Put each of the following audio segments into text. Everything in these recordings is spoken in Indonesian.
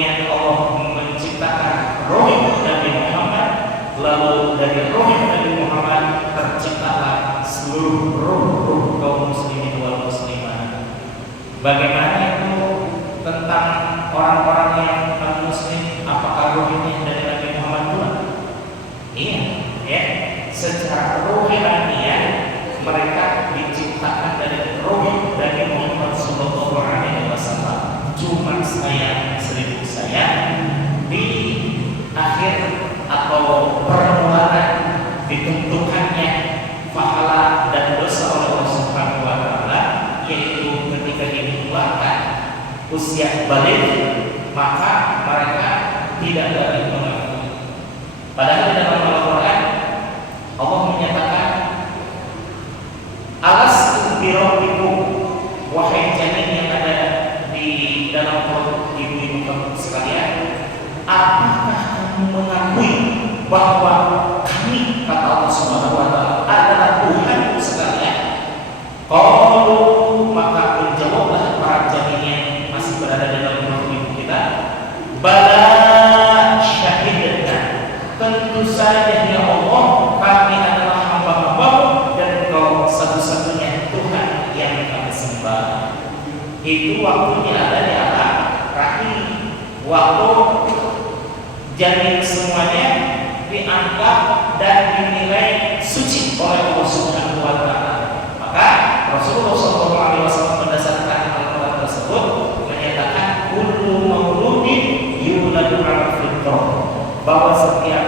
kemudian Allah menciptakan roh Nabi Muhammad, lalu dari roh Nabi Muhammad terciptalah seluruh roh kaum muslimin wal muslimah. Bagaimana itu tentang orang-orang yang non-muslim? Apakah roh ini dari Nabi Muhammad pula? Iya, ya. Secara rohaniah mereka diciptakan dari roh dari Muhammad Sallallahu Alaihi Wasallam. Cuma seribu sayang di akhir atau permulaan ditentukannya pahala dan dosa oleh Allah Subhanahu Wa Taala, yaitu ketika dikeluarkan usia balik, maka mereka tidak lagi mengakui. Padahal dalam Al-Quran Allah menyatakan, alastu birabbikum, wahai janin yang ada di dalam perut ibu-ibu kamu sekalian, apakah kamu mengakui bahwa kami, kata Allah Subhanahu Wa Taala, adalah Tuhan sekalian? Kalau maka menjawablah para janin yang masih berada di dalam perut ibu kita, bala syahidna, tentu saja ya Allah, kami adalah hamba-hamba-Mu dan Engkau satu-satunya Tuhan yang kami sembah. Itu waktunya ada di alam rahim, waktu janin semuanya dianggap dan dinilai suci oleh Allah Subhanahu Wa Taala. Maka Rasulullah SAW berdasarkan Al-Quran tersebut menyatakan kullu mauludin yuladu 'ala fitrah, bahwa setiap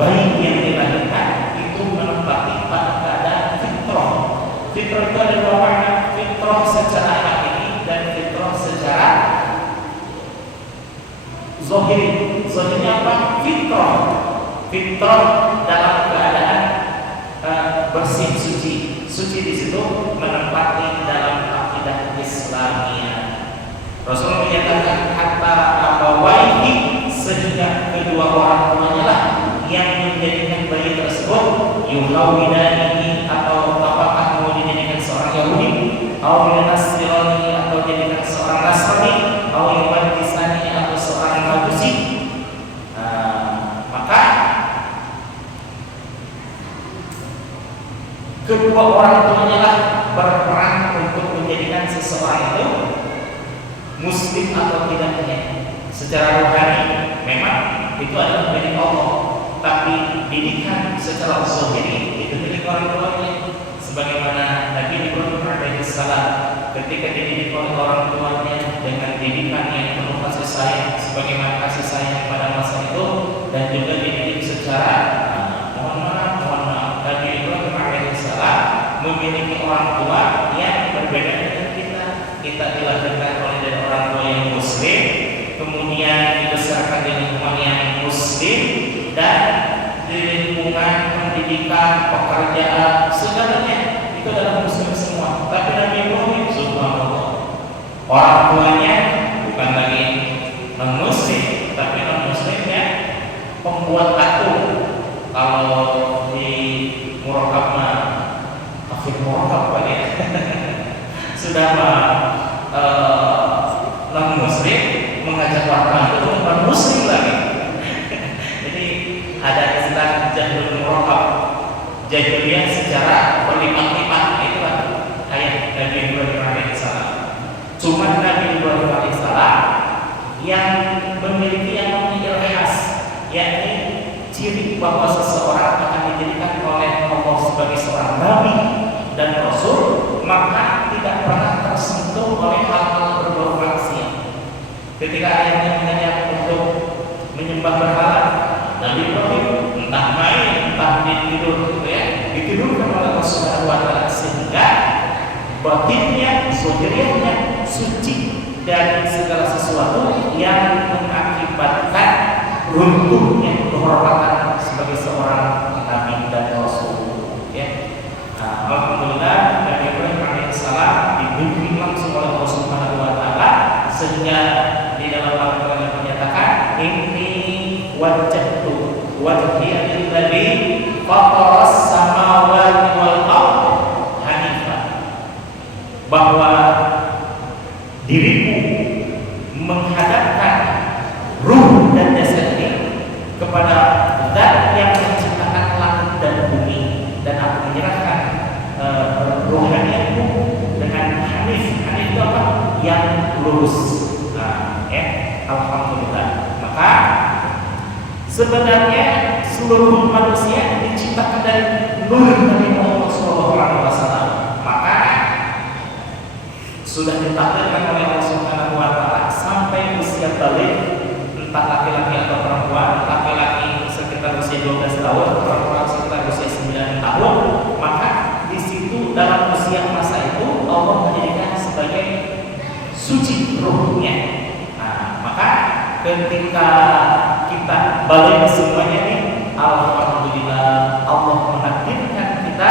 bayi yang dilahirkan itu menempati pada keadaan fitrah. Fitrah itu ada dua makna, fitrah secara hakiki dan fitrah secara zahiri. Zahirnya apa? Fitrah dalam keadaan bersih, suci. Suci di situ menempati dalam akidah Islamiyah. Rasulullah menyatakan hatta abawaihi, sehingga kedua orang tuanya lah yang menjadikan bayi tersebut yuhawidanihi, atau apakah mau dijadikan seorang Yahudi, atau Nasrani, atau dijadikan seorang Nasrani, atau Yumanisani, atau seorang Majusi. Maka kedua orang tuanya lah berperan untuk menjadikan seseorang itu muslim atau tidaknya. Secara rohani memang itu adalah milik Allah, tapi didikan secara zahiri itu milik orang tuanya. Sebagaimana Nabi Ibrahim alaihissalam ketika dididik oleh orang tuanya dengan didikan yang penuh kasih sayang, sebagaimana kasih sayang pada masa itu, dan juga dididik secara mohon maaf, Nabi Ibrahim alaihissalam memiliki orang tua yang berbeda dengan kita. Kita dilahirkan oleh dari orang tua yang muslim, kemudian dibesarkan di lingkungan yang muslim, dan di lingkungan pendidikan, pekerjaan, segalanya itu adalah muslim semua. Tapi Nabi Ibrahim, subhanallah, orang tuanya bukan lagi non muslim, tapi non muslimnya pembuat patung. Kalau di Murakabna, kafir Murakab ya, sudah non muslim mengajak warga itu bukan muslim lagi. Jadi ada istilah jahilul murakab, jahiliyah secara berlipat-lipat. Itu kan ayat Nabi Ibrahim alaihissalam. Cuma Nabi Ibrahim alaihissalam yang memiliki yang namanya khas, yakni ciri bahwa seseorang akan dijadikan oleh Allah sebagai seorang nabi dan rasul, maka tidak pernah tersentuh oleh hal-hal berbau maksiat. Ketika ayahnya mengajak untuk menyembah berhala, Nabi Ibrahim entah main, entah tidur gitu ya, ditidurkan oleh Allah Subhanahu Wa Taala, sehingga batinnya, zahiriyahnya suci dari segala sesuatu yang mengakibatkan runtuhnya kehormatan sebagai seorang nabi dan rasul. Ya, alhamdulillah Nabi Ibrahim alaihissalam dibimbing langsung oleh Allah Subhanahu Wa Taala, sehingga di dalam Al-Quran menyatakan inni wajjahtu wajhiya lilladzi fataras samawati wal ardh hanifan, bahwa diriku menghadapkan kepada Zat yang menciptakan langit dan bumi, dan aku menyerahkan rohanianku dengan Hanif. Hanif itu apa? Yang lurus. Nah, ya, alhamdulillah. Maka sebenarnya seluruh manusia diciptakan dari nur Nabi Muhammad SAW. Maka sudah ditakdirkan oleh Allah Subhanahu wa taala sampai usia balik, entah laki-laki atau perempuan, laki-laki sekitar usia 12 tahun, perempuan sekitar usia 9 tahun, maka di situ dalam usia masa itu Allah menjadikan sebagai suci ruhnya. Nah, maka ketika kita balik semuanya nih, alhamdulillah Allah menakdirkan kita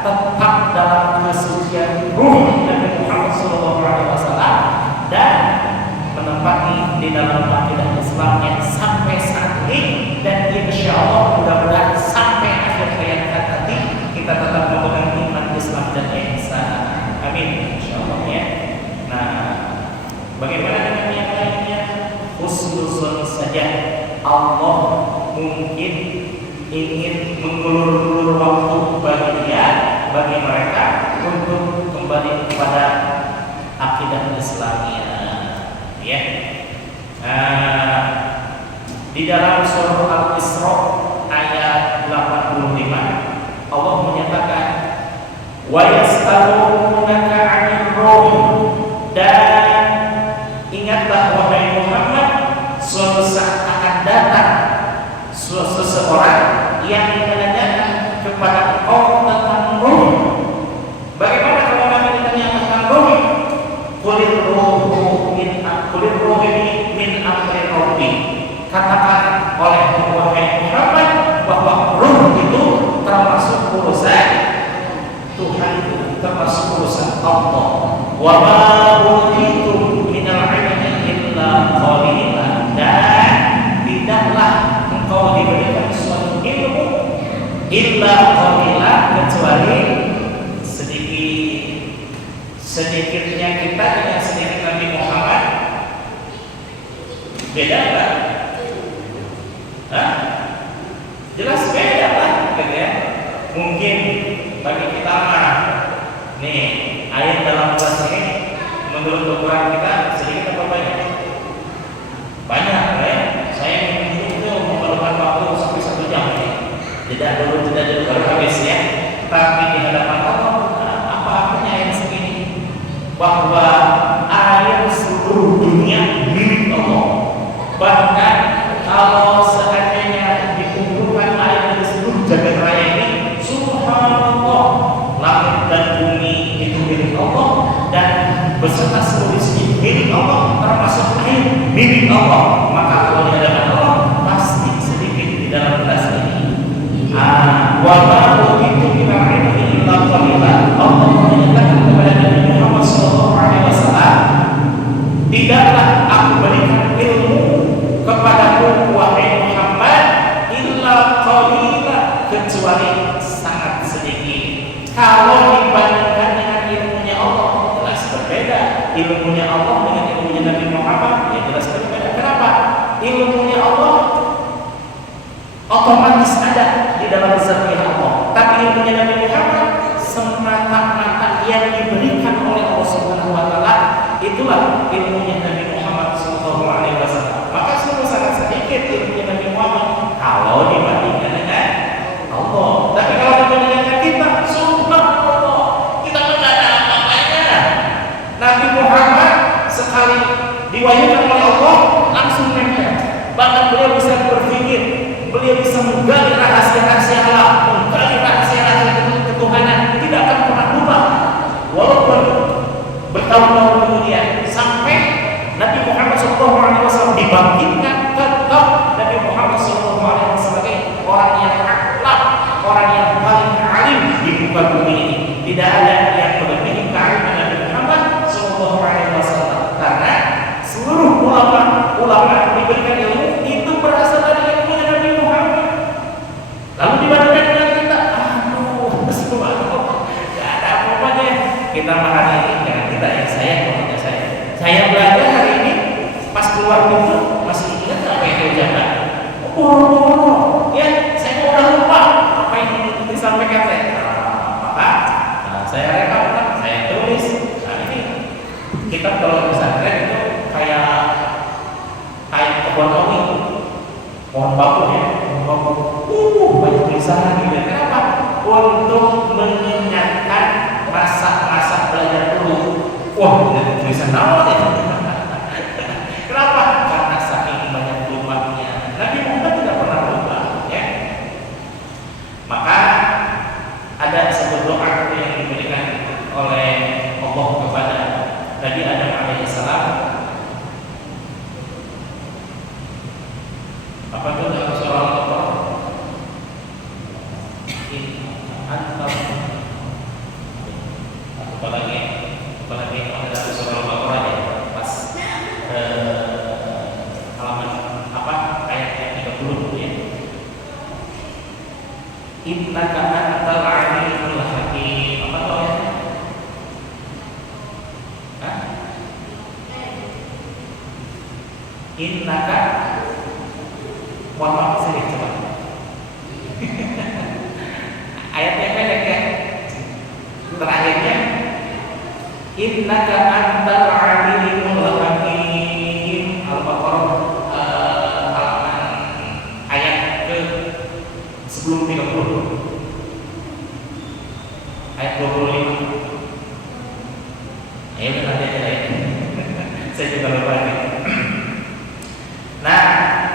tetap dalam kesucian ruh Nabi Muhammad SAW dan menempati di dalam akidah Islam yang sampai saat ini, dan insya Allah mudah-mudahan sampai akhir hayat nanti kita tetap memegang iman Islam dan ihsan. Amin, insya Allah ya. Nah, bagaimana dengan yang lainnya? Husnuzon saja, Allah mungkin ingin mengulur-ulur waktu bagi dia, bagi mereka untuk kembali kepada akidah Islamnya, ya. Di dalam surah Al-Isra ayat 85 Allah menyatakan wa yas'alunaka 'anil ruh, dan ingatlah wahai Muhammad, suatu saat akan datang seseorang yang menanyakan kepada engkau tentang ruh. Bagaimana kalau kami ditanya tentang ruh? Qulir ruhu min amri rabbi. Katakan oleh wahai Muhammad bahwa ruh itu termasuk urusan Tuhan, termasuk urusan Allah. Wa ma utitum minal ilmi illa qalila, dan tidaklah engkau diberikan suatu ilmu illa qalila, kecuali sedikitnya kita dengan sedikit Nabi Muhammad. Beda enggak? Hah? Jelas beda lah, gitu ya. Mungkin bagi kita mah nih ayat dalam kelas ini menurut ukuran kita sedikit apa banyak? Banyak ya. Saya itu memerlukan waktu sampai 1 jam ya. Tidak dulu baru habis ya. Tapi di hadapan Allah apa artinya ayat segini? Bahwa air seluruh dunia milik Allah. Bahkan kalau seandainya dikumpulkan air dari seluruh jagat raya ini, subhanallah, langit dan bumi itu milik Allah, dan beserta seluruh isinya milik Allah, termasuk air milik Allah. Maka kalau di hadapan Allah pasti sedikit di dalam gelas ini. Wa ma utitu min ilmi illa qalila. Allah menyatakan kepada Nabi Muhammad SAW, tidaklah aku berikan ilmu kepadamu wahai Muhammad illa qalila, kecuali sangat sedikit. Kalau dibandingkan dengan ilmunya Allah, jelas berbeda. Ilmunya Allah dengan ilmunya Nabi Muhammad, ya jelas berbeda. Kenapa? Ilmunya Allah otomatis ada di dalam zatnya Allah, tapi ilmunya Nabi Muhammad semata-mata yang diberikan oleh Allah Subhanahu wa taala. Itulah ilmunya Nabi Muhammad SAW. Maka sungguh sangat sedikit ilmunya Nabi Muhammad kalau dibandingkan dengan Allah. Tapi kalau dibandingkan dengan kita, subhanallah, kita tidak ada apa-apanya. Nabi Muhammad sekali diwahyukan oleh Allah langsung nempel. Bahkan beliau bisa berpikir, beliau bisa menggali rahasia-rahasia Allah, menggali rahasia-rahasia ketuhanan, tidak akan pernah lupa. Walaupun bertahun-tahun kemudian sampai Nabi Muhammad SAW dibangkitkan, tetap Nabi Muhammad SAW sebagai orang yang akhlak, orang yang paling alim di muka bumi ini. Tidak ada yang melebihi kealiman Nabi Muhammad SAW, karena seluruh ulama diberikan ilmu itu berasal dari ilmunya Nabi Muhammad. Lalu dibandingkan dengan kita, subhanallah, tidak ada apa-apanya. Kita hari ini dengan kita, ya saya belajar hari ini pas keluar pintu masih ingat Oh, ya saya udah lupa apa yang disampaikan saya. Maka saya rekam, saya tulis. Nah ini kita kalau pesantren itu kayak kebun owi, pohon bambu ya, pohon bambu. Banyak tulisan gitu. Kenapa? Untuk mengingatkan masa-masa belajar dulu. Wah, ada tulisan awal ya. Kenapa? Karena saking banyak lupaannya. Nabi Muhammad tidak pernah lupa, ya. Maka ada satu doa yang diberikan oleh Allah kepada Nabi Adam alaihissalam. Apa itu dalam surah Al-Baqarah? Apalagi ada surah Al-Baqarah ya, pas halaman apa ayat 30 ya. Innaka antal alimul hakim. Apa tuh ya? Hah? Innaka Muhammad sendiri coba. Ayatnya pendek ya. Terakhirnya innaka antal alimul hakim. Al-Baqarah halaman ayat ke sebelum 30. Ayat 25. Ayo kita lihat ya. Saya juga lupa ini. Nah,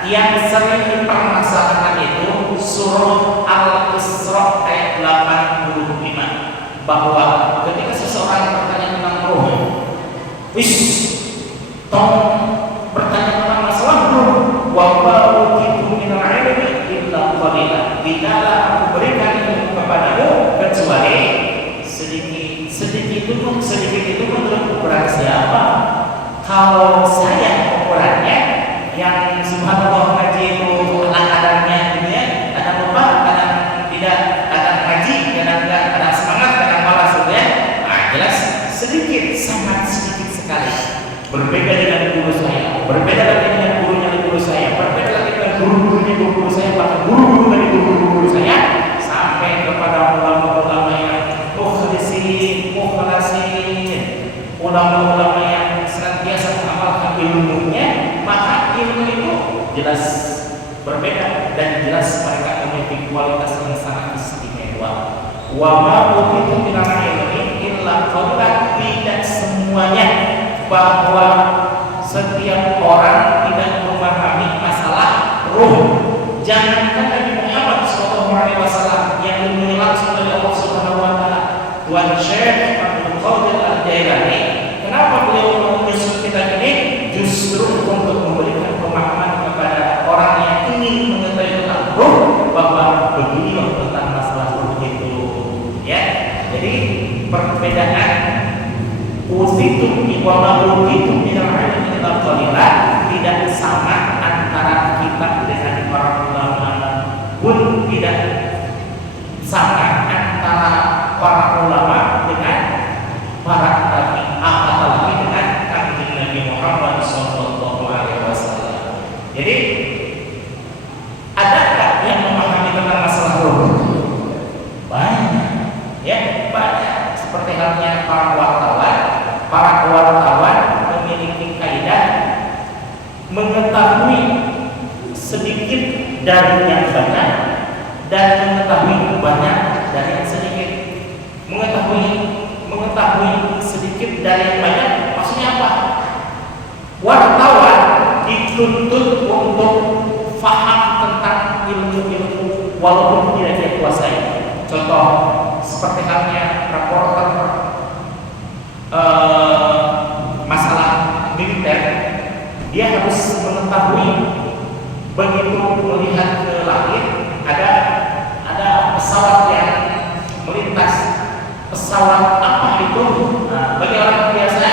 yang sering dipermasalahkan itu surah Al-Isra ayat 85, bahwa ketika seseorang bertanya tentang roh, bertanya tentang masalah roh, wa ba'utitu minal ilmi illa qalila, tidaklah aku berikan ilmu kepadamu kecuali sedikit. Sedikit itu menurut ukuran siapa? Kalau saya ukurannya yang subhanallah ngaji itu kadang-kadangnya gitu ya, kadang lupa, kadang tidak, kadang ngaji, kadang enggak, kadang semangat, kadang malas gitu ya. Nah, jelas sedikit, sangat sedikit sekali. Berbeda dengan guru saya, berbeda lagi dengan gurunya guru saya, berbeda lagi dengan guru-gurunya guru saya, bahkan guru-guru dari guru-guru saya, sampai kepada ulama-ulama yang mukhlasin, ulama-ulama yang senantiasa mengamalkan ilmunya. Maka ilmu itu jelas berbeda dan jelas mereka memiliki kualitas yang sangat istimewa. Wa ma utitu minal ilmi illa qalila, tidak semuanya, bahwa setiap orang tidak memahami masalah ruh. Jangankan Nabi Muhammad SAW yang ilmunya langsung dari Allah Subhanahu wa taala. Tuan Syekh Abdul Qadir Al-Jailani, kenapa beliau menyusun kitab ini? Justru untuk memberikan pemahaman kepada orang yang ingin mengetahui tentang ruh, bahwa begini tentang masalah ruh itu, ya. Jadi perbedaan usitum iwama itu minal ilmi illa qalila tidak sama antara kita dengan para ulama, pun tidak sama antara para ulama dengan para tabi, apalagi dengan kanjeng Nabi Muhammad SAW. Jadi adakah yang memahami tentang masalah ruh? Banyak, ya banyak. Seperti halnya para wartawan memiliki kaidah mengetahui sedikit dari yang banyak dan mengetahui banyak dari yang sedikit. Mengetahui sedikit dari yang banyak maksudnya apa? Wartawan dituntut untuk faham tentang ilmu-ilmu walaupun tidak dia kuasai. Contoh seperti halnya reporter masalah militer, dia harus mengetahui begitu melihat ke langit ada pesawat yang melintas. Pesawat apa itu? Nah, bagi orang biasa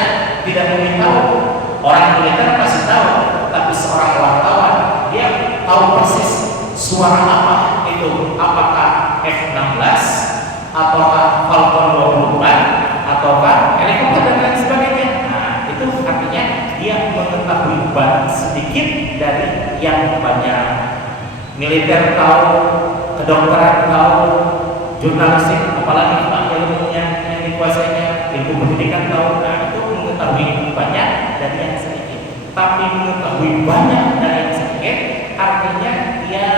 tidak memberitahu. Orang militer pasti tahu, tapi seorang wartawan dia tahu persis suara apa itu, apakah F-16 ataukah Falcon 24 ataukah helikopter dan lain sebagainya. Nah, itu artinya dia mengetahui sedikit dari yang banyak. militer tahu, kedokteran tahu, jurnalistik apalagi Pak ilmunya yang dikuasainya, ilmu pendidikan tahu. Nah, itu mengetahui banyak dari yang sedikit. Tapi mengetahui banyak dari yang sedikit artinya dia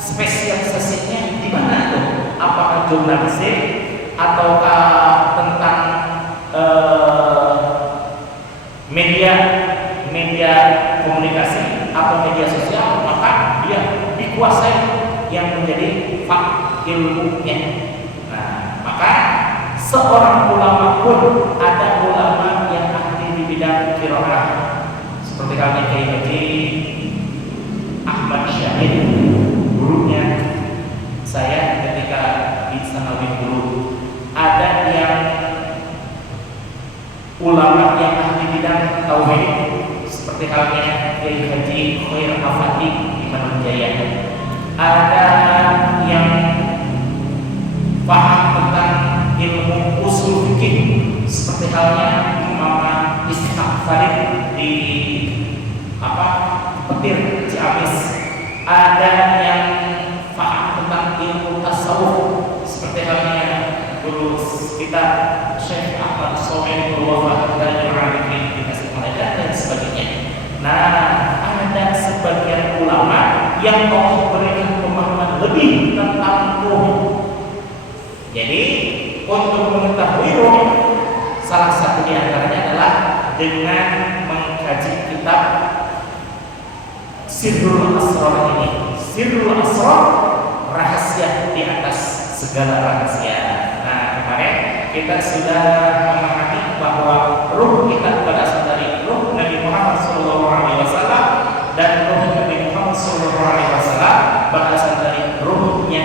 spesialisasinya di mana tuh? Apakah jurnalistik ataukah tentang media komunikasi atau media sosial, maka dia dikuasai yang menjadi ilmunya. Nah, maka seorang ulama pun ada ulama yang ahli di bidang qiraah seperti kami Kiai Haji Ahmad Syahid, gurunya saya ketika di Sanawin dulu. Ada yang ulama yang ahli bidang tauhid seperti halnya Kiai Haji Khair Afandi di Manunjaya. Ada yang paham tentang ilmu usul fikih seperti halnya Mama Ishaq Farid di Petir Ciamis. Ada yang paham tentang ilmu tasawuf seperti halnya guru kita Syekh Ahmad Sohail Berwafat dari Arifin di Tasikmalaya dan sebagainya. Nah, ada sebagian ulama yang Allah berikan pemahaman lebih tentang ruh. Jadi untuk mengetahui ruh, salah satu di antaranya adalah dengan mengkaji kitab Sirrul Asrar ini. Sirrul Asrar, rahasia di atas segala rahasia. Nah, kemarin kita sudah memahami bahwa ruh kita berasal dari ruh Nabi Muhammad SAW dan ruh Nabi Muhammad SAW berasal dari ruhnya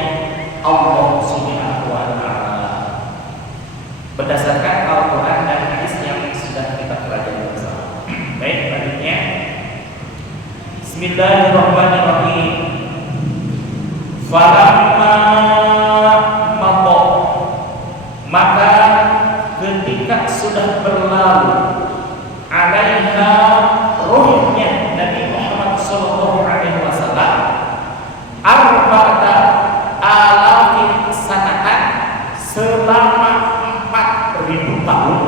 Allah Subhanahu wa Ta'ala berdasarkan Al-Quran dan hadis yang sudah kita pelajari bersama. Baik, selanjutnya Bismillahirrahmanirrahim. Falamma mata, maka ketika sudah berlalu alaiha ruhnya Nabi Muhammad SAW arba'ata alafin sanatan, selama 4.000 tahun.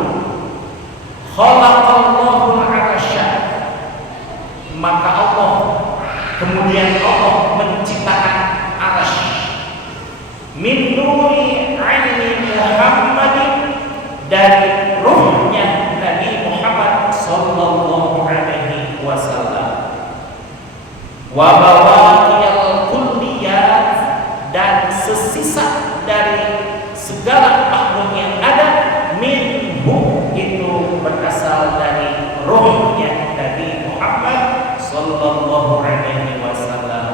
Khalaqallahu al-arsya, maka Allah menciptakan arsy min nuri aini Muhammadin, dari ruhnya Nabi Muhammad sallallahu alaihi wasallam, wa bawaqiyal kulliyat, dan sesisa dari segala makhluk yang ada, minhu, itu berasal dari ruhnya Nabi Muhammad sallallahu alaihi wasallam.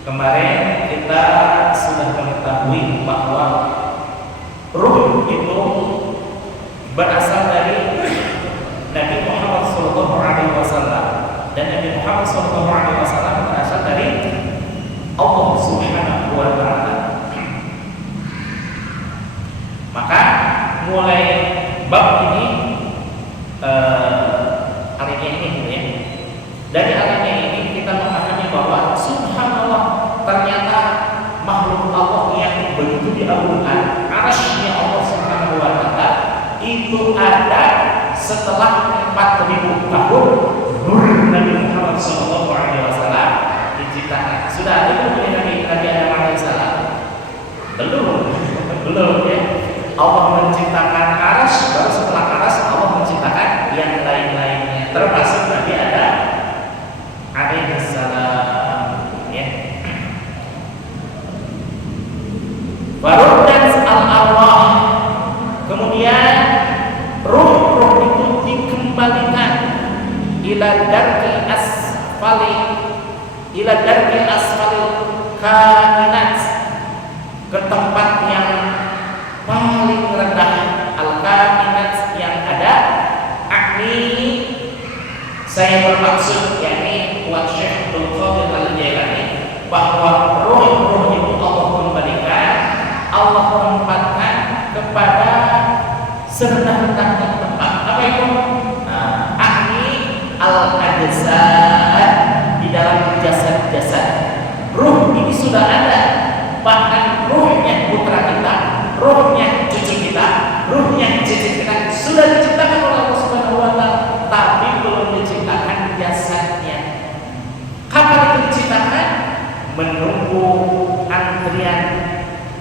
Kemarin kita sudah mengetahui bahwa ruh itu berasal dari Nabi Muhammad SAW, dan Nabi Muhammad SAW berasal dari Allah Subhanahu wa Ta'ala. Maka mulai bab ini alinea ini gitu ya. Dari alinea ini kita memahami bahwa subhanallah, ternyata makhluk Allah yang begitu diagungkan, arsy-Nya Allah Subhanahu wa Ta'ala, itu ada setelah 4.000 tahun nur Nabi Muhammad SAW diciptakan. Sudah ada belum Nabi Adam alaihissalam? Belum ya. Allah menciptakan arsy, baru setelah arsy Allah menciptakan yang lain-lainnya, termasuk Nabi Adam alaihissalam ya. Baru dan al-arwah, kemudian ruh-ruh itu dikembalikan ila darki asfali kainat, ke tempat yang paling rendah, al-kainat, yang ada. Saya bermaksud yakni buat Syekh Abdul Qadir Al-Jailani, bahwa ruh-ruh itu Allah kembalikan, Allah tempatkan kepada serendah-rendahnya tempat. Apa itu? Al-ajsad, di dalam jasad-jasad. menunggu antrian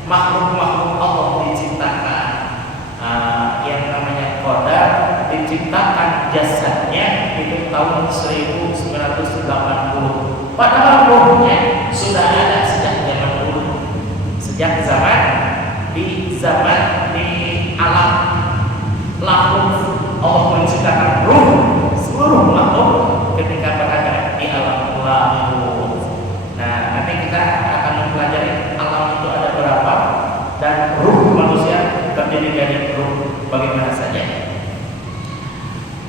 makhluk-makhluk Allah diciptakan. Yang namanya qadar diciptakan jasadnya itu tahun 1980. Padahal rohnya sudah ada sejak zaman dulu. Sejak zaman di alam lahul Allah menciptakan ruh seluruh makhluk ketika berada di alam lahul. Nah, nanti kita akan mempelajari alam itu ada berapa dan ruh manusia terdiri dari ruh bagaimana saja.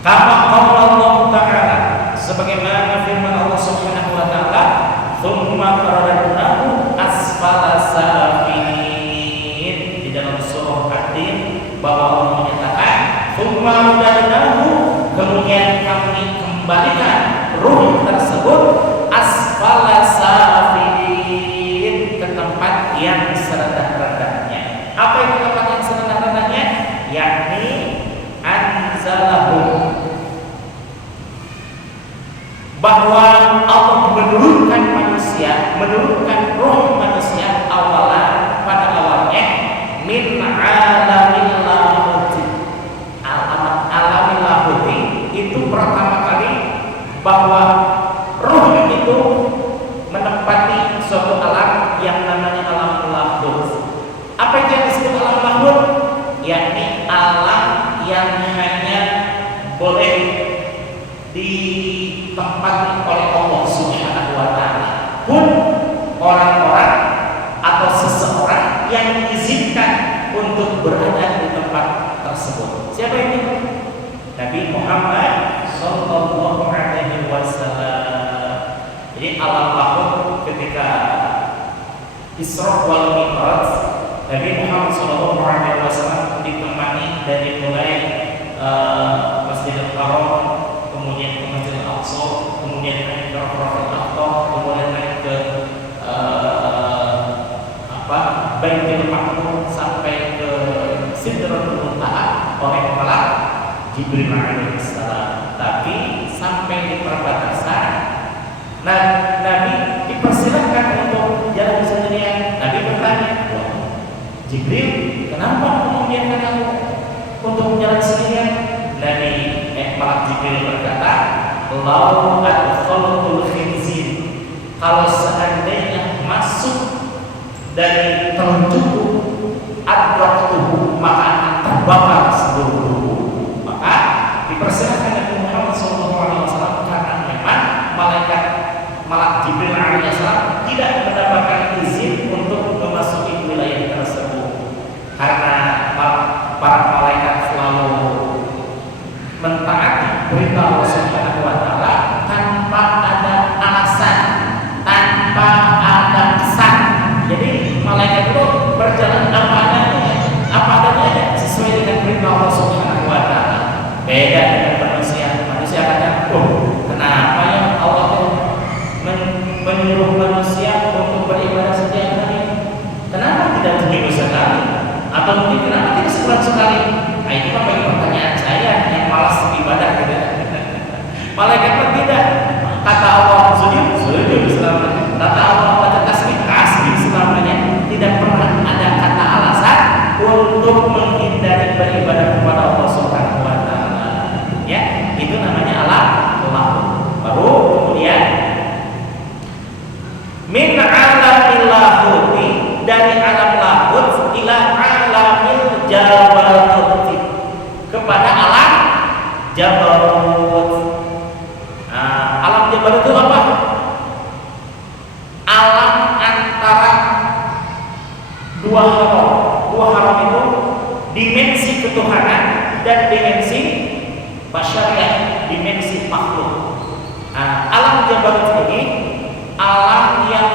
Kama qala Allah Ta'ala, sebagaimana firman Allah Subhanahu wa taala, "Tsumma qaradnahu asfala safilin." Di dalam surah At-Tin bahwa Allah menyatakan, "Tsumma qaradnahu," kemudian kami kembalikan ruh tersebut asfala safilin, ke tempat yang serendah-rendahnya. Apa itu tempat yang serendah-rendahnya? Yakni anzalahu, bahwa Allah menurunkan manusia, menurunkan roh manusia awalan, pada awalnya min alamil lahuti. Alamil lahuti itu pertama kali bahwa roh itu menempati suatu alam yang namanya alam lahut. Apa itu yang disebut alam lahut? Yakni alam yang hanya boleh ditempati oleh Allah Subhanahu wa taala. Pun orang-orang atau seseorang yang diizinkan untuk berada di tempat tersebut. Siapa ini? Nabi Muhammad sallallahu alaihi wasallam. Jadi alam lahut ketika Isra wal Mi'raj, Nabi Muhammad sallallahu alaihi wasallam ditemani dari mulai Masjidil Haram, kemudian ke Masjidil Aqsa, kemudian naik ke Rafathul Aqsa, kemudian naik ke Baitul Maqmur sampai ke Sidratul Muntaha oleh malaikat Jibril alaihissalam. Tapi sampai di perbatasan, Nabi dipersilakan untuk jalan sendirian. Nabi bertanya, Jibril, kenapa membiarkan aku untuk jalan sendirian? Nabi malaikat Jibril berkata, "Lau adkhaltul khinzir," kalau seandainya masuk dari telunjukku, adraktuhu, maka akan terbakar seluruh tubuh. Maka dipersilakan Nabi Muhammad SAW karena memang malaikat Jibril alaihissalam tidak mendapatkan izin untuk memasuki wilayah tersebut, karena para malaikat selalu mentaati perintah Allah Subhanahu wa taala tanpa ada alasan, tanpa ada kesan. Jadi malaikat itu berjalan apa adanya sesuai dengan perintah Allah Subhanahu wa taala. Beda dengan manusia. Manusia kadang, kenapa ya Allah menyuruh manusia untuk beribadah setiap hari? Kenapa tidak seminggu sekali? Atau mungkin kenapa tidak sebulan sekali? Nah, itu kan bagi pertanyaan saya yang malas ibadah gitu. Malaikat pun tidak. Kata Allah sujud selamanya. Kata Allah baca tasbih selamanya. Tidak pernah ada kata alasan untuk menghindari beribadah kepada Allah Subhanahu wa taala. Ya, itu namanya alam lahut. Baru kemudian min alamil lahuti, dari alam lahut ila alamil jabarut, kepada alam jabarut. Alam jabarut itu apa? Alam antara dua haram. Dua haram itu dimensi ketuhanan dan dimensi basyariah, dimensi makhluk. Alam jabarut ini alam yang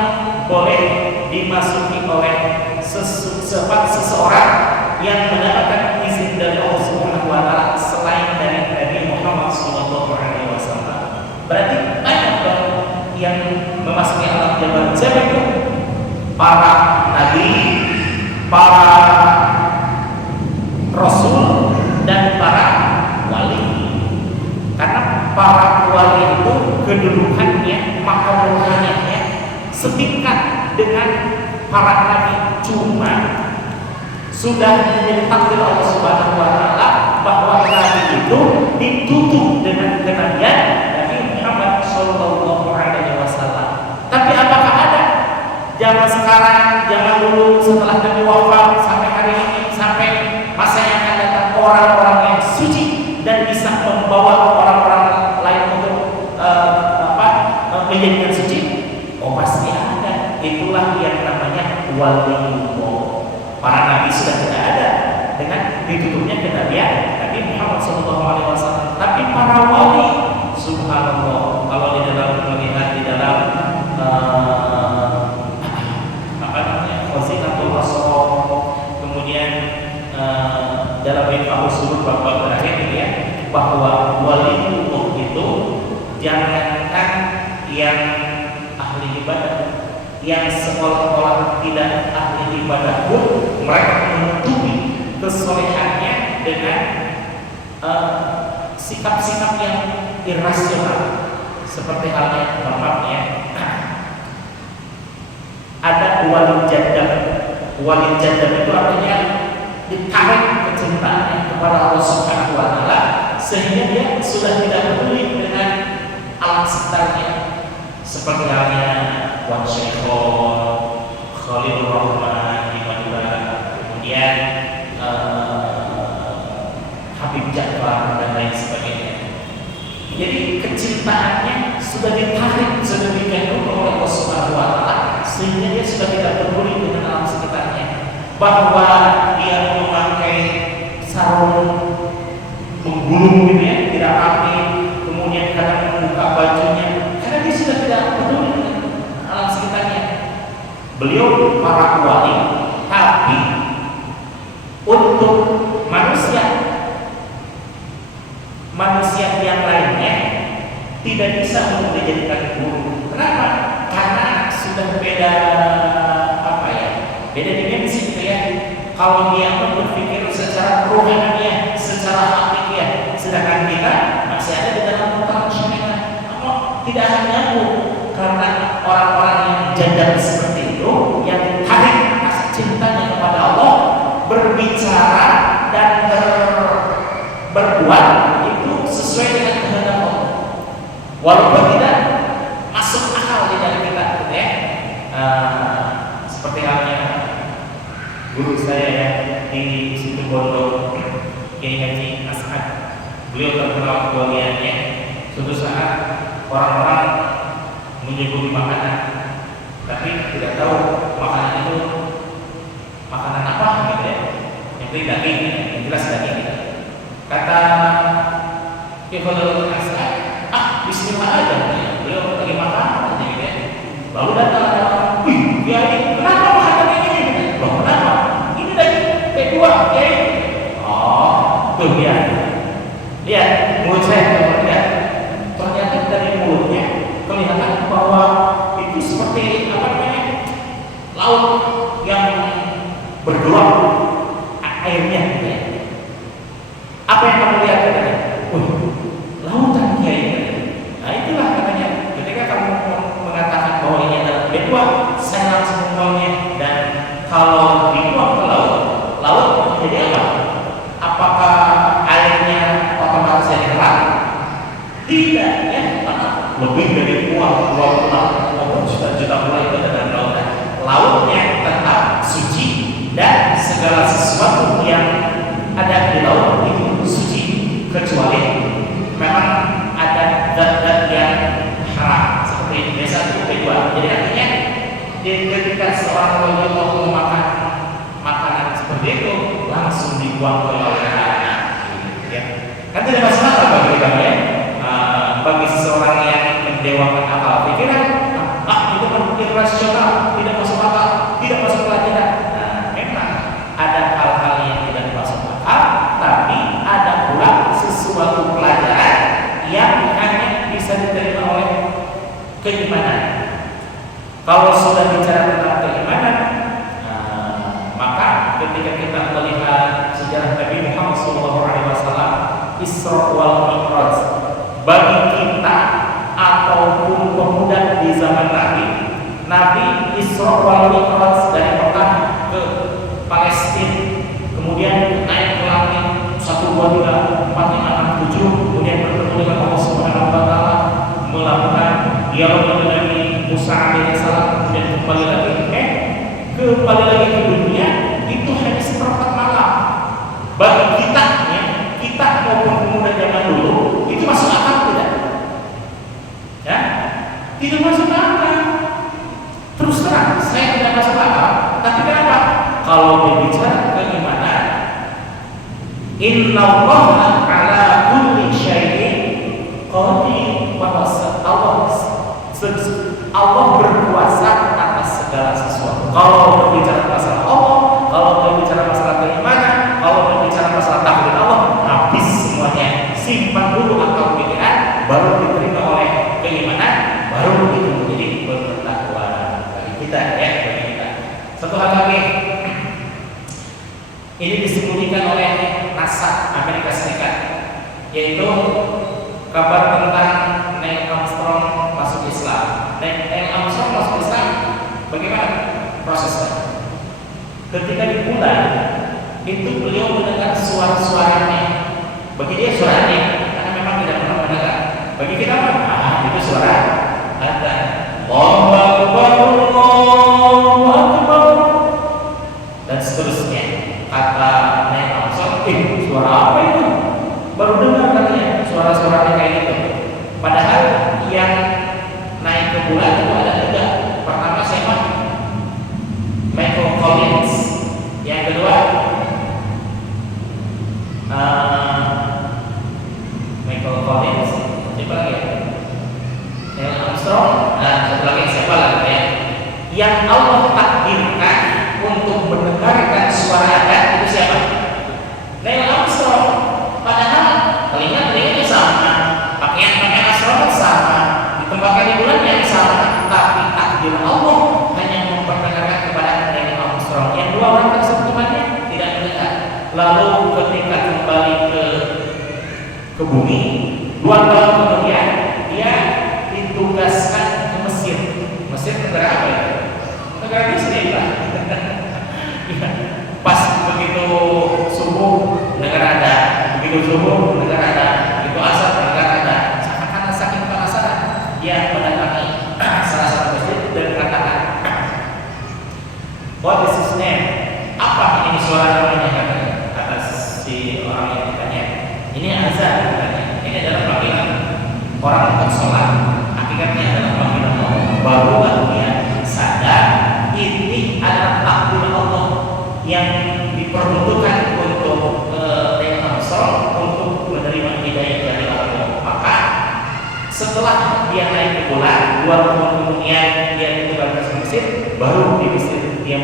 boleh dimasuki oleh seseorang yang mendapatkan izin dari Allah Subhanahu wa taala selain dari Nabi Muhammad sallallahu alaihi wasallam. Berarti banyak dong yang memasuki alam jabarut. Siapa itu? Para nabi, para rasul, dan para wali. Karena para wali itu kedudukannya, maqam rohaniahnya setingkat dengan para nabi, cuma sudah menjadi takdir Allah Subhanahu wa taala bahwa nabi itu ditutup dengan kenabian Nabi Muhammad sallallahu alaihi wasallam. Tapi apakah ada zaman sekarang, zaman dulu, setelah Nabi wafat sampai hari ini, sampai masa yang akan datang, orang-orang yang suci dan bisa membawa orang-orang lain untuk menjadikan suci? Oh, pasti ada. Itulah yang namanya waliullah. Para nabi sudah tidak ada dengan ditutupnya kenabian Nabi Muhammad SAW. Tapi para wali, subhanallah, kalau di dalam melihat di dalam Khazinatul Asrar, kemudian dalam Miftahu Surur bab terakhir ya, bahwa waliullah itu jangankan yang ahli ibadah, yang seolah-olah tidak ahli ibadah pun mereka menutupi kesolehannya dengan sikap-sikap yang irasional, seperti halnya ya, ada wali jadab. Wali jadab itu artinya ditarik kecintaannya kepada Allah Subhanahu wa taala sehingga dia sudah tidak peduli dengan alam sekitarnya, seperti halnya Wan Syekhon, Khalilur Rahman di Madura, kemudian Habib Ja'far dan lain sebagainya. Jadi kecintaannya sudah ditarik sedemikian rupa oleh Allah Subhanahu wa taala sehingga dia sudah tidak peduli dengan alam sekitarnya, bahwa dia memakai sarung menggulung gitu ya, tidak rapi, kemudian kadang membuka bajunya karena dia sudah tidak peduli dengan alam sekitarnya. Beliau para wali, tapi untuk manusia yang lainnya tidak bisa untuk dijadikan guru. Kenapa? Karena sudah beda beda dimensi gitu ya. Kalau dia berpikir secara rohaniah, secara hakikiyah, sedangkan kita masih ada di dalam tentang syariat. Tidak akan nyambung karena orang-orang yang jadab seperti itu, yang ditarik rasa cintanya kepada Allah, berbicara dan berbuat itu sesuai dengan kehendak Allah, walaupun tidak masuk akal di dalam kita, gitu ya. Seperti halnya guru saya ya di situ Bondo, Kiai Haji As'ad. Beliau terkenal kewaliannya. Suatu saat orang-orang menyuguhi makanan, tapi tidak tahu makanan itu makanan apa gitu ya. Yang penting daging, yang jelas daging gitu. Kata Kiai As'ad, bismillah aja. Beliau lagi makan aja gitu ya. Lalu datang ada orang, Kiai, kenapa makan ini? Loh, kenapa? Ini daging P2, Kiai. Oh, tuh ya. Lihat, mulut saya coba lihat. Ternyata dari mulutnya kelihatan bahwa itu seperti laut yang bergerak airnya gitu ya. Apa yang kamu lihat katanya? Lautan Kiai. Nah itulah katanya. Ketika kamu mengatakan bahwa ini adalah B2, saya langsung membuangnya. Dan kalau dibuang ke laut menjadi apa? Apakah airnya otomatis jadi terang? Tidak ya, lebih dari uang maupun juta-juta bulan itu dengan lautan. Lautnya tetap suci dan segala sesuatu yang ada di laut itu suci, kecuali memang ada zat-zat yang haram seperti biasa itu B2. Jadi artinya ketika seorang wali mau memakan makanan seperti itu langsung dibuang ke laut ya. Kan tidak masalah bagi kami ya. Bagi seseorang yang mendewakan akal pikiran, itu kan irasional, tidak masuk akal, tidak masuk pelajaran. Nah, memang ada hal-hal yang tidak masuk akal, tapi ada pula sesuatu pelajaran yang hanya bisa diterima oleh keimanan. Kalau sudah bicara tentang keimanan, maka ketika kita melihat sejarah Nabi Muhammad SAW, Isra wal Mi'raj, bagi kita ataupun pemuda di zaman Nabi Nabi Isra wal Mi'raj dari Mekah ke Palestina, kemudian naik ke langit 1, 2, 3, 4, 5, 6, 7, kemudian bertemu dengan Allah Subhanahu wa taala, melakukan dialog dengan Nabi Musa alaihissalam, kemudian kembali lagi ke dunia. Itu hanya seperempat malam. Bagi kita maupun pemuda zaman dulu, itu masuk akal tidak? Ya, tidak masuk akal. Terus terang, saya tidak masuk akal. Tapi kenapa? Kalau berbicara keimanan, Innallaha ala kulli syai'in qadir, bahwa Allah berkuasa atas segala sesuatu. Kalau berbicara masalah Allah, kalau berbicara masalah keimanan, kalau berbicara masalah takdir Allah, habis semuanya. Simpan dulu akal pikiran, baru diterima oleh keimanan, baru itu menjadi bertakwa bagi kita, ya, bagi kita. Satu hal lagi, ini disembunyikan oleh NASA Amerika Serikat, yaitu kabar tentang Neil Armstrong masuk Islam. Neil Armstrong masuk Islam, bagaimana prosesnya? Ketika di bulan itu beliau mendengar suara-suaranya. Bagi dia suaranya, karena memang tidak pernah mendengar. Bagi kita itu suara ada. Allahu Akbar, Allahu Akbar, dan seterusnya. Kata Neil Armstrong, suara apa itu? Baru dengar katanya suara-suaranya kayak gitu. Padahal yang naik ke bulan itu ada 3. Pertama siapa? Michael Collins. Yang kedua Michael Collins. Siapa lagi ya? Neil Armstrong. Nah, satu lagi siapa lagi ya? Yang Allah takdirkan untuk mendengarkan suara adat itu siapa? Neil Armstrong. Padahal telinga-telinganya sama, pakaian astronot sama, ditempatkan di bulan yang sama, tapi takdir Allah hanya memperdengarkan kepada Neil Armstrong. Yang 2 orang tersebut tidak mendengar. Lalu ketika kembali ke bumi, 2 tahun kemudian dia ditugaskan ke Mesir. Mesir negara apa ya? Negara Muslim lah. Pas begitu subuh negara ada, begitu subuh negara ada, begitu asar negara ada. Karena saking penasaran, dia mendatangi salah satu masjid dan mengatakan, "What is his name?" Apa ini suara namanya? Kata si orang yang ditanya, "Ini azan," katanya. Ini adalah panggilan orang untuk sholat. Hakikatnya adalah panggilan Allah. Barulah dia sadar ini adalah takdir Allah yang diperuntukkan untuk Neil Armstrong untuk menerima hidayah dari Allah. Maka setelah dia naik ke bulan, 2 tahun kemudian dia ditugaskan ke Mesir, baru di Mesir dia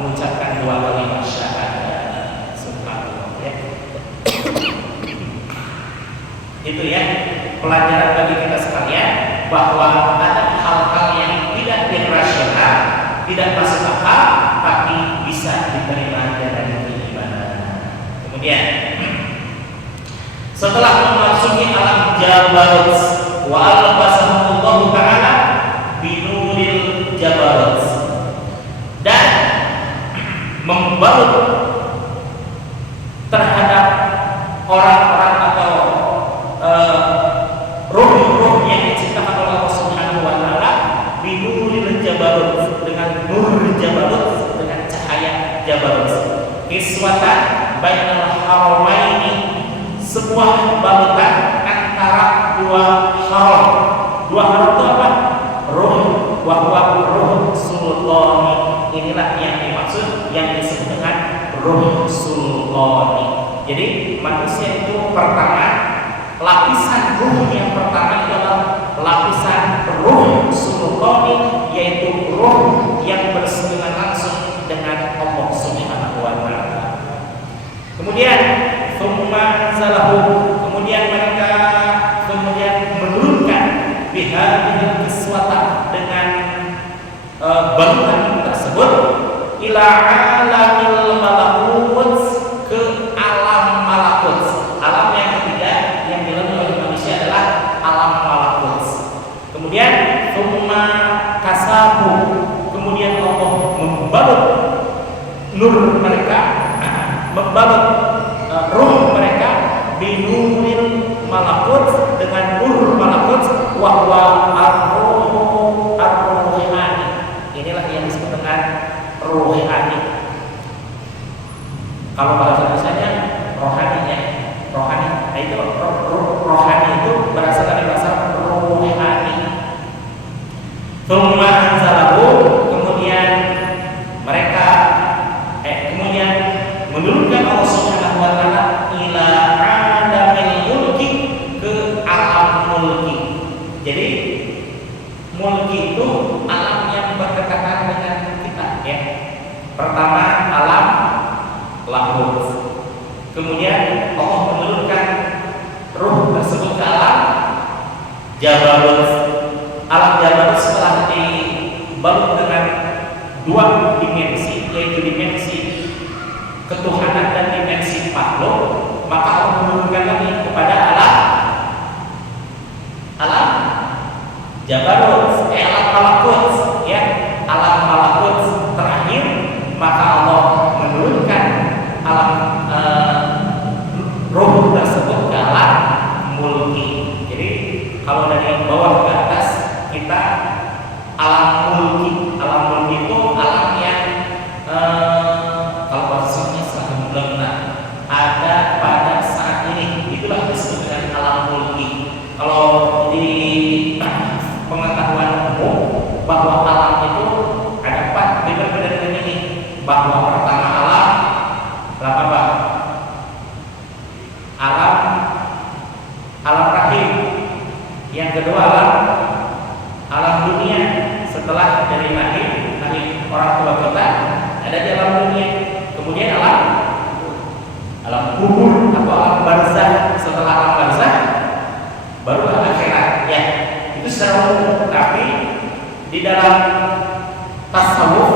mengucapkan 2 kalimat syahadat. Subhanallah, ya. Itu ya pelajaran bagi kita sekalian, bahwa ada hal-hal yang tidak rasional, tidak masuk akal, tapi bisa diterima dari keimanan. Kemudian setelah memasuki alam Jabarut, wa albasahumullahu ta'ala binuril Jabarut, dan membalut terhadap orang-orang atau ruh-ruh yang diciptakan oleh Allah Subhanahu wa taala binuril Jabarut, dengan nur Jabarut, dengan cahaya Jabarut. Kiswatan bainal haramaini, sebuah balutan antara 2 haram. 2 haram itu apa? Ruh, wa huwa ruh sultani. Inilah yang dimaksud, yang disebut dengan ruh sultani. Jadi manusia itu pertama, lapisan ruh yang pertama adalah lapisan ruh sultani, yaitu ruh yang bersinggungan langsung dengan Allah Subhanahu wa taala. Kemudian kemudian mereka menurunkan bihadil kiswata, dengan balutan tersebut, ila alamil malakut, ke alam malakut. Alam yang ketiga yang dilalui oleh manusia adalah alam malakut. Kemudian tsumma kasabu, kemudian Allah membalut nur mereka, membalut ruh mereka binuril malakut, dengan nur malakut, wahwa ar-ruhani. Inilah yang disebut dengan ruhani. Kalau bahasa Indonesianya rohani, ya, rohani. Nah, itu rohani itu berasal dari bahasa ruhani. Tsumma anzalahu, kemudian mereka kemudian menurunkan Allah Subhanahu wa taala ila alamil mulki, ke alam mulki. Jadi mulki itu alam yang berdekatan dengan kita, ya. Pertama alam lahut. Kemudian Allah menurunkan ruh tersebut ke alam jabarut. Alam jabarut setelah dibalut dengan dua dimensi, yaitu dimensi ketuhanan dan dimensi makhluk, maka Allah menurunkan lagi kepada alam jabarut, alam malakut, ya, alam malakut terakhir, maka Allah menurunkan alam ruh tersebut ke alam mulki. Jadi kalau dari bawah ke atas kita alam mulki. Alam mulki itu alam yang kalau bahasanya sempurna ada pada saat ini, itulah disebut dengan alam mulki. Kalau di pengetahuan umum bahwa alam itu ada 4, berbeda dengan ini. Bahwa pertama alam apa? Alam rahim. Yang kedua alam dunia. Setelah dari rahim orang tua kita ada di alam dunia. Kemudian alam kubur atau alam barzah. Setelah alam barzah baru akhirat, ya. Itu secara umum. Tapi di dalam tasawuf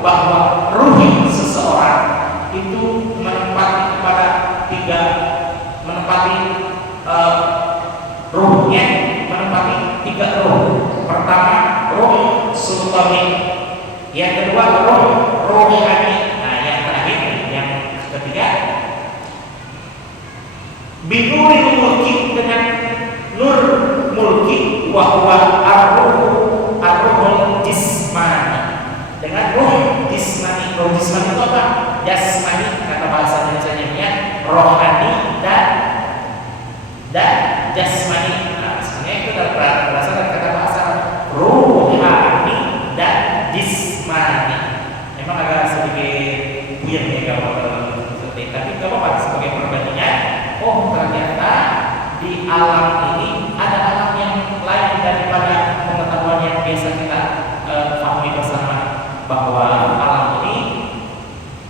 bahwa ruhi seseorang itu menempati kepada ruhnya menempati 3 ruh. Pertama ruh sultani, yang kedua ruh rohani, nah yang terakhir yang ketiga binuril mulki, dengan nur mulki, wahwa ar-ruhul jismani, dengan ruh jismani. Ruh jismani itu apa? Jasmani kata bahasa Indonesianya, ya, rohani dan jasmani. Nah, sebenarnya itu berasal dari kata bahasa ruhani dan jismani. Memang agak sedikit buyar ya kalau seperti, tapi kalau apa sebagai perbandingan, oh ternyata di alam ini ada alam yang lain daripada pengetahuan yang biasa kita pahami bersama, bahwa alam ini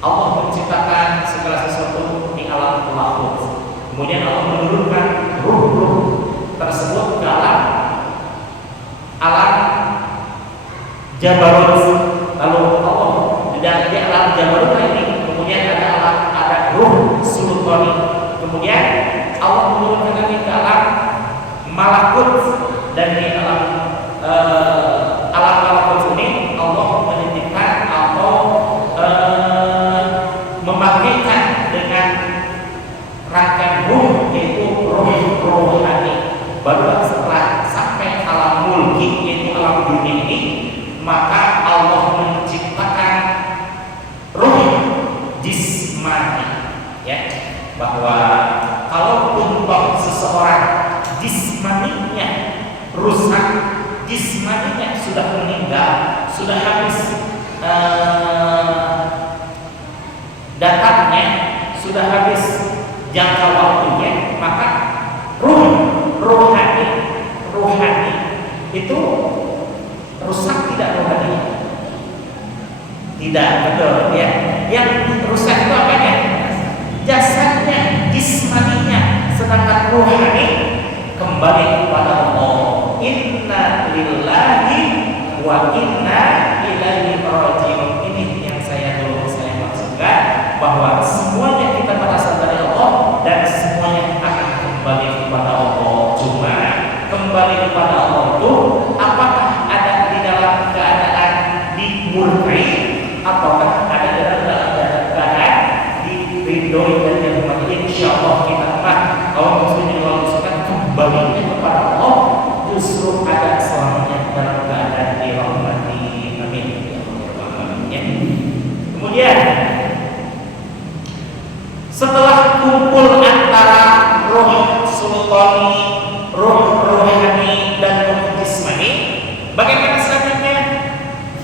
Allah menciptakan segala sesuatu di alam lahut. Kemudian Allah menurunkan ruh-ruh tersebut ke alam jabarut. Lalu Allah di alam jabarut ini kemudian ada ruh sultani. Kemudian Allah menurunkan lagi ke alam malakut, dan di alam malakut ini Allah menitipkan atau memakaikan dengan rangkaian ruh, yaitu ruh rohani. Baru setelah sampai alam mulki, yaitu alam dunia ini, maka Allah menciptakan ruh jismani, ya, bahwa kalaupun seseorang jismaninya rusak, jismaninya sudah meninggal, sudah habis datangnya, sudah habis jangka waktunya, maka rohani itu rusak tidak rohani? Tidak, betul, ya. Yang rusak itu apanya? Jasadnya, jismaninya. Sedangkan rohani kembali kepada Allah. Inna lillahi wa inna ilaihi raji'un. Ini yang saya maksudkan, bahwa semuanya kita berasal dari Allah dan semuanya akan kembali kepada Allah. Cuma kembali kepada Allah itu apakah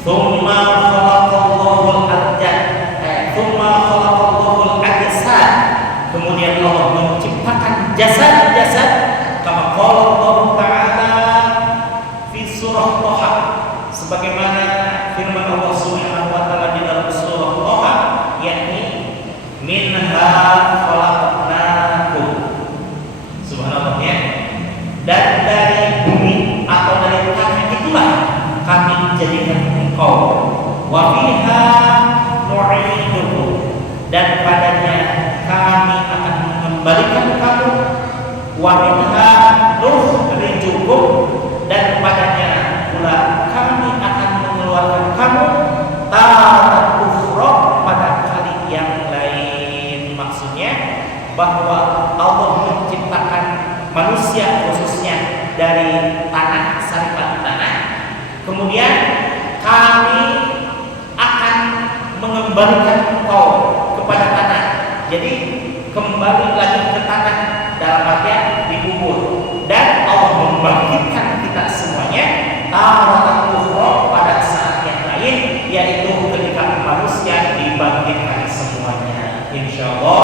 Tsumma khalaqallahu al-ajsad. Kemudian Allah menciptakan jasad-jasad, kama qala Allah Ta'ala fi surah Thaha, sebagaimana firman Allah Subhanahu wa taala di dalam surah Thaha, yakni minha khalaqnakum. Subhanallah ya. Dan dari bumi atau dari tanah itulah kami menjadikan engkau. Wa fiha nu'idukum, dan padanya kami akan mengembalikan kamu. Wa minha nukhrijukum, dan padanya pula kami akan mengeluarkan kamu taratan ukhra, pada kali yang lain. Maksudnya bahwa Allah menciptakan manusia khususnya dari tanah, saripan tanah. Kemudian kami akan mengembalikan engkau kepada tanah. Jadi kembali lagi ke tanah dalam artian dikubur, dan Allah membangkitkan kita semuanya taratan ukhra, pada saat yang lain, yaitu ketika manusia dibangkitkan semuanya, insyaallah.